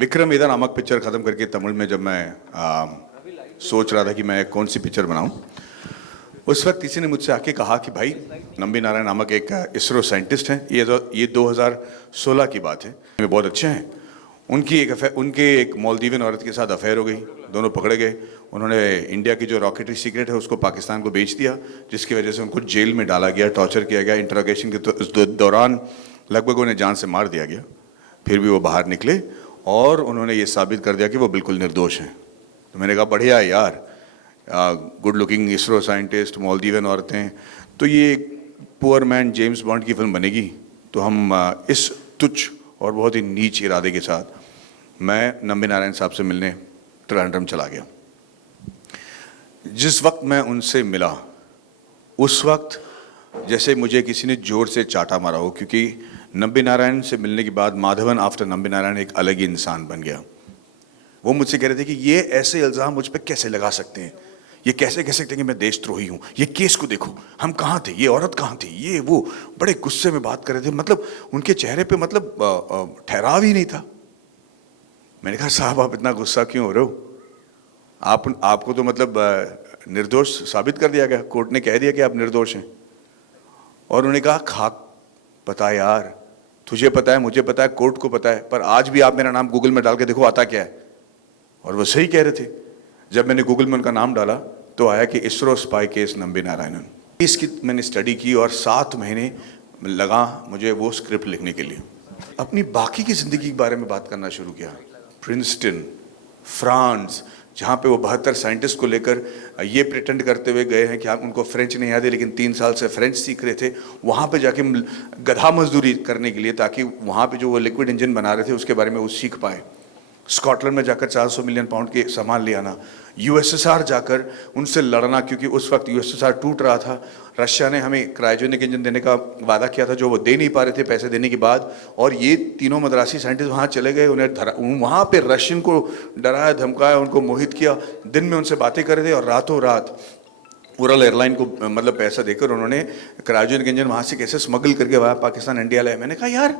विक्रम वेदा नामक पिक्चर ख़त्म करके तमिल में जब मैं सोच रहा था कि मैं कौन सी पिक्चर बनाऊं, उस वक्त किसी ने मुझसे आके कहा कि भाई नंबी नारायण नामक एक इसरो साइंटिस्ट हैं, ये 2016 की बात है, वे बहुत अच्छे हैं। उनके एक मालदीवियन औरत के साथ अफेयर हो गई, दोनों पकड़े गए। उन्होंने इंडिया की जो रॉकेटरी सीक्रेट है उसको पाकिस्तान को बेच दिया, जिसकी वजह से उनको जेल में डाला गया, टॉर्चर किया गया। इंटरोगेशन के दौरान लगभग उन्हें जान से मार दिया गया। फिर भी वो बाहर निकले और उन्होंने ये साबित कर दिया कि वो बिल्कुल निर्दोष हैं। तो मैंने कहा बढ़िया है यार, good looking ISRO scientist, Maldivian औरतें, तो ये पुअर मैन जेम्स बॉन्ड की फिल्म बनेगी। तो हम इस तुच्छ और बहुत ही नीच इरादे के साथ मैं नंबी नारायण साहब से मिलने त्रिवेंद्रम चला गया। जिस वक्त मैं उनसे मिला, उस वक्त जैसे मुझे किसी ने जोर से चाटा मारा हो, क्योंकि नंबी नारायण से मिलने के बाद माधवन आफ्टर नंबी नारायण एक अलग ही इंसान बन गया। वो मुझसे कह रहे थे कि ये ऐसे इल्ज़ाम मुझ पर कैसे लगा सकते हैं, ये कैसे कह सकते हैं कि मैं देशद्रोही हूँ, ये केस को देखो, हम कहाँ थे, ये औरत कहाँ थी, ये वो। बड़े गुस्से में बात कर रहे थे, मतलब उनके चेहरे पे मतलब ठहराव ही नहीं था। मैंने कहा साहब आप इतना गुस्सा क्यों हो रहे हो, आपको तो मतलब निर्दोष साबित कर दिया गया, कोर्ट ने कह दिया कि आप निर्दोष हैं। और उन्होंने कहा खाक पता है यार, तुझे पता है, मुझे पता है, कोर्ट को पता है, पर आज भी आप मेरा नाम गूगल में डाल के देखो आता क्या है। और वो सही कह रहे थे। जब मैंने गूगल में उनका नाम डाला तो आया कि इसरो स्पाई केस नंबी नारायणन। इसकी मैंने स्टडी की और 7 महीने लगा मुझे वो स्क्रिप्ट लिखने के लिए। अपनी बाकी की ज़िंदगी के बारे में बात करना शुरू किया। प्रिंसटन, फ्रांस, जहाँ पे वो 72 साइंटिस्ट को लेकर ये प्रिटेंड करते हुए गए हैं कि हम उनको फ्रेंच नहीं आती, लेकिन 3 साल से फ्रेंच सीख रहे थे, वहाँ पे जाके गधा मजदूरी करने के लिए, ताकि वहाँ पे जो वो लिक्विड इंजन बना रहे थे उसके बारे में वो सीख पाए। स्कॉटलैंड में जाकर 400 मिलियन पाउंड के सामान ले आना। यूएसएसआर जाकर उनसे लड़ना, क्योंकि उस वक्त यूएसएसआर टूट रहा था। रशिया ने हमें क्रायोजेनिक इंजन देने का वादा किया था, जो वो दे नहीं पा रहे थे पैसे देने के बाद। और ये तीनों मद्रासी साइंटिस्ट वहाँ चले गए, उन्हें वहाँ पे रशियन को डराया धमकाया, उनको मोहित किया। दिन में उनसे बातें कर रहे थे और रातों रात उड़ान एयरलाइन को मतलब पैसा देकर उन्होंने क्रायोजेनिक इंजन वहाँ से कैसे स्मगल करके वहाँ पाकिस्तान इंडिया लाए। मैंने कहा यार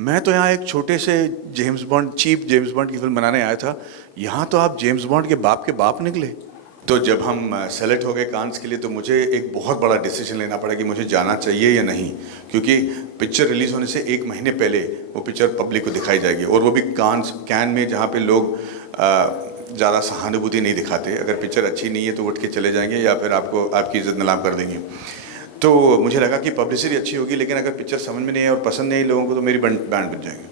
मैं तो यहाँ एक छोटे से James Bond, cheap James Bond की फिल्म बनाने आया था, यहाँ तो आप जेम्स बॉन्ड के बाप निकले। तो जब हम सेलेक्ट हो गए कांस के लिए, तो मुझे एक बहुत बड़ा डिसीजन लेना पड़ा कि मुझे जाना चाहिए या नहीं, क्योंकि पिक्चर रिलीज़ होने से 1 महीने पहले वो पिक्चर पब्लिक को दिखाई जाएगी, और वो भी कैन में, जहाँ पे लोग ज़्यादा सहानुभूति नहीं दिखाते। अगर पिक्चर अच्छी नहीं है तो उठ के चले जाएंगे या फिर आपकी इज्जत नीलाम कर देंगे। तो मुझे लगा कि पब्लिसिटी अच्छी होगी, लेकिन अगर पिक्चर समझ में नहीं है और पसंद नहीं लोगों को तो मेरी बैंड बन जाएंगे।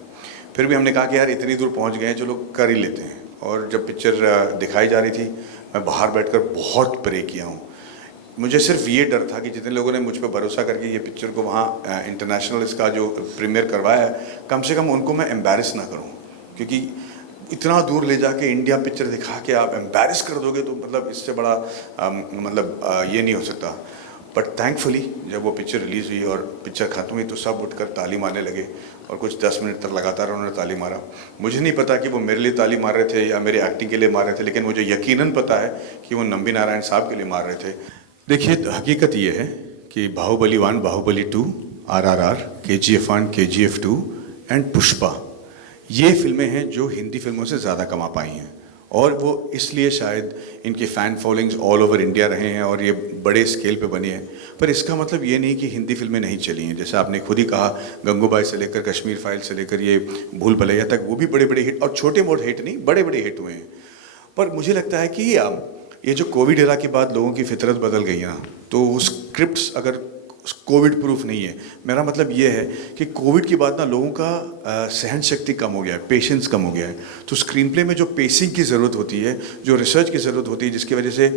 फिर भी हमने कहा कि यार इतनी दूर पहुंच गए हैं, जो लोग कर ही लेते हैं। और जब पिक्चर दिखाई जा रही थी, मैं बाहर बैठकर बहुत प्रे किया हूँ। मुझे सिर्फ ये डर था कि जितने लोगों ने मुझ पर भरोसा करके ये पिक्चर को वहाँ इंटरनेशनल इसका जो प्रीमियर करवाया है, कम से कम उनको मैं एम्बैरस ना करूँ, क्योंकि इतना दूर ले जाके इंडिया पिक्चर दिखा के आप एम्बैरस कर दोगे तो मतलब इससे बड़ा ये नहीं हो सकता। बट थैंकफुली जब वो पिक्चर रिलीज़ हुई और पिक्चर ख़त्म हुई तो सब उठकर ताली मारने लगे, और कुछ 10 मिनट तक लगातार उन्होंने ताली मारा। मुझे नहीं पता कि वो मेरे लिए ताली मार रहे थे या मेरे एक्टिंग के लिए मार रहे थे, लेकिन मुझे यकीनन पता है कि वो नंबी नारायण साहब के लिए मार रहे थे। देखिए हकीकत ये है कि Baahubali 1, Baahubali 2, RRR, KGF 1, KGF 2 and Pushpa, ये फिल्में हैं जो हिंदी फिल्मों से ज़्यादा कमा पाई हैं, और वो इसलिए शायद इनकी fan followings all over India रहे हैं और ये बड़े स्केल पे बनी है। पर इसका मतलब ये नहीं कि हिंदी फिल्में नहीं चली हैं। जैसे आपने खुद ही कहा, गंगूबाई से लेकर कश्मीर फाइल से लेकर ये भूल भुलैया तक, वो भी बड़े बड़े हिट, और छोटे मोटे हिट नहीं, बड़े बड़े हिट हुए हैं। पर मुझे लगता है कि ये जो कोविड एरा के बाद लोगों की फितरत बदल गई है ना, तो वो स्क्रिप्ट्स अगर कोविड प्रूफ नहीं है, मेरा मतलब ये है कि कोविड के बाद ना लोगों का सहन शक्ति कम हो गया है, पेशेंस कम हो गया है। तो स्क्रीन प्ले में जो पेसिंग की ज़रूरत होती है, जो रिसर्च की ज़रूरत होती है, जिसकी वजह से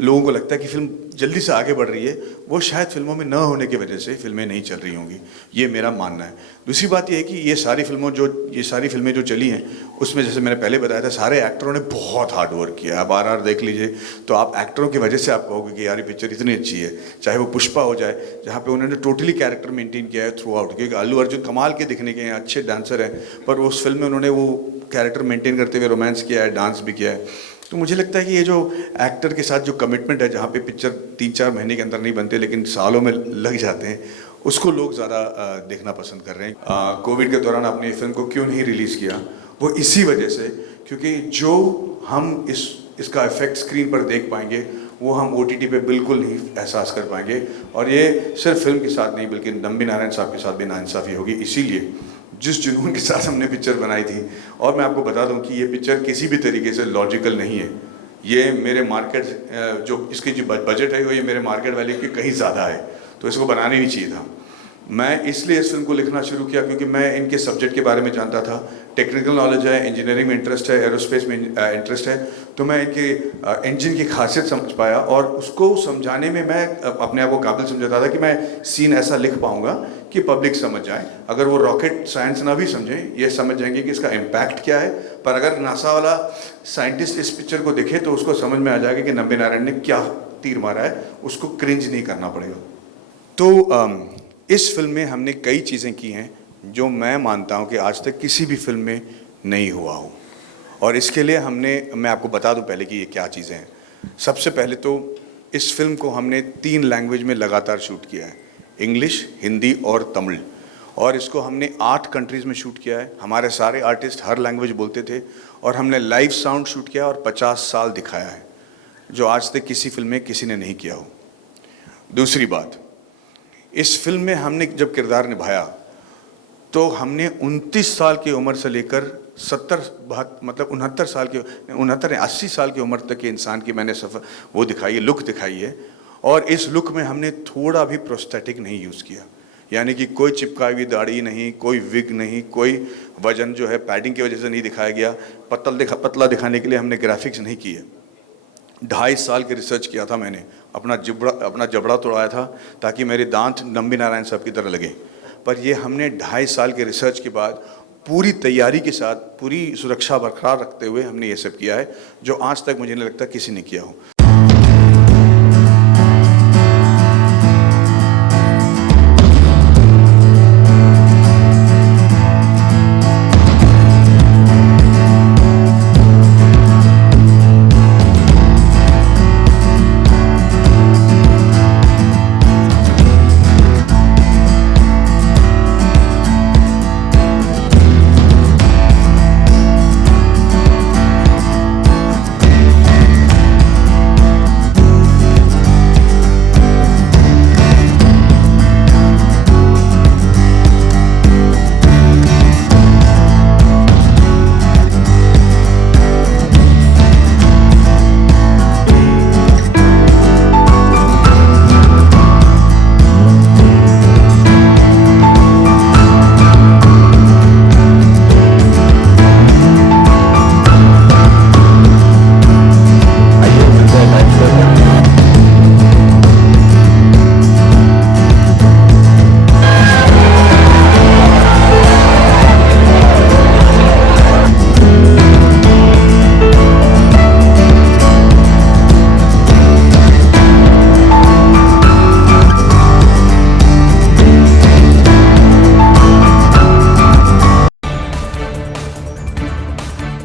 लोगों को लगता है कि फिल्म जल्दी से आगे बढ़ रही है, वो शायद फिल्मों में न होने की वजह से फिल्में नहीं चल रही होंगी, ये मेरा मानना है। दूसरी बात यह है कि ये सारी फिल्में जो चली हैं, उसमें जैसे मैंने पहले बताया था, सारे एक्टरों ने बहुत हार्ड वर्क किया। आप RRR देख लीजिए तो आप एक्टरों की वजह से आप कहोगे कि यार ये पिक्चर इतनी अच्छी है। चाहे वो पुष्पा हो जाए, जहाँ पे उन्होंने टोटली कैरेक्टर मेंटेन किया है थ्रू आउट, क्योंकि अल्लू अर्जुन कमाल के दिखने के हैं, अच्छे डांसर हैं, पर उस फिल्म में उन्होंने वो कैरेक्टर मेंटेन करते हुए रोमांस किया है, डांस भी किया है। तो मुझे लगता है कि ये जो एक्टर के साथ जो कमिटमेंट है, जहाँ पे पिक्चर 3-4 महीने के अंदर नहीं बनते लेकिन सालों में लग जाते हैं, उसको लोग ज़्यादा देखना पसंद कर रहे हैं। कोविड के दौरान आपने फिल्म को क्यों नहीं रिलीज़ किया, वो इसी वजह से, क्योंकि जो हम इसका इफेक्ट स्क्रीन पर देख पाएंगे वो हम OTT पे बिल्कुल नहीं एहसास कर पाएंगे। और ये सिर्फ फिल्म के साथ नहीं बल्कि नंबी नारायण साहब के साथ भी नाइंसाफ़ी होगी। इसीलिए जिस जुनून के साथ हमने पिक्चर बनाई थी, और मैं आपको बता दूं कि ये पिक्चर किसी भी तरीके से लॉजिकल नहीं है। ये मेरे मार्केट जो इसकी जो बजट है वो ये मेरे मार्केट वैल्यू की कहीं ज़्यादा है, तो इसको बनाना ही नहीं चाहिए था। मैं इसलिए इस फिल्म को लिखना शुरू किया क्योंकि मैं इनके सब्जेक्ट के बारे में जानता था, टेक्निकल नॉलेज है, इंजीनियरिंग में इंटरेस्ट है, एरोस्पेस में इंटरेस्ट है, तो मैं इनके इंजन की खासियत समझ पाया और उसको समझाने में मैं अपने आप को काबिल समझता था कि मैं सीन ऐसा लिख पाऊंगा कि पब्लिक समझ जाए। अगर वो रॉकेट साइंस ना भी समझें, ये समझ जाएंगे कि इसका इम्पैक्ट क्या है, पर अगर नासा वाला साइंटिस्ट इस पिक्चर को देखे तो उसको समझ में आ जाएगा कि नंबी नारायण ने क्या तीर मारा है, उसको क्रिंज नहीं करना पड़ेगा। तो इस फिल्म में हमने कई चीज़ें की हैं जो मैं मानता हूं कि आज तक किसी भी फिल्म में नहीं हुआ हो, और इसके लिए मैं आपको बता दूं पहले कि ये क्या चीज़ें हैं। सबसे पहले तो इस फिल्म को हमने 3 लैंग्वेज में लगातार शूट किया है, इंग्लिश, हिंदी और तमिल, और इसको हमने 8 कंट्रीज़ में शूट किया है। हमारे सारे आर्टिस्ट हर लैंग्वेज बोलते थे, और हमने लाइव साउंड शूट किया और 50 साल दिखाया है, जो आज तक किसी फिल्म में किसी ने नहीं किया हो। दूसरी बात, इस फिल्म में हमने जब किरदार निभाया तो हमने 29 साल की उम्र से लेकर 80 साल की उम्र तक के इंसान की मैंने वो दिखाई है, लुक दिखाई है। और इस लुक में हमने थोड़ा भी प्रोस्थेटिक नहीं यूज़ किया, यानी कि कोई चिपकाई हुई दाढ़ी नहीं, कोई विग नहीं, कोई वजन जो है पैडिंग की वजह से नहीं दिखाया गया, पतला दिखाने के लिए हमने ग्राफिक्स नहीं किए। 2.5 साल की रिसर्च किया था मैंने, अपना जबड़ा तोड़ाया था ताकि मेरे दांत नंबी नारायण साहब की तरह लगे। पर ये हमने 2.5 साल के रिसर्च के बाद पूरी तैयारी के साथ, पूरी सुरक्षा बरकरार रखते हुए हमने ये सब किया है, जो आज तक मुझे नहीं लगता किसी ने किया हो।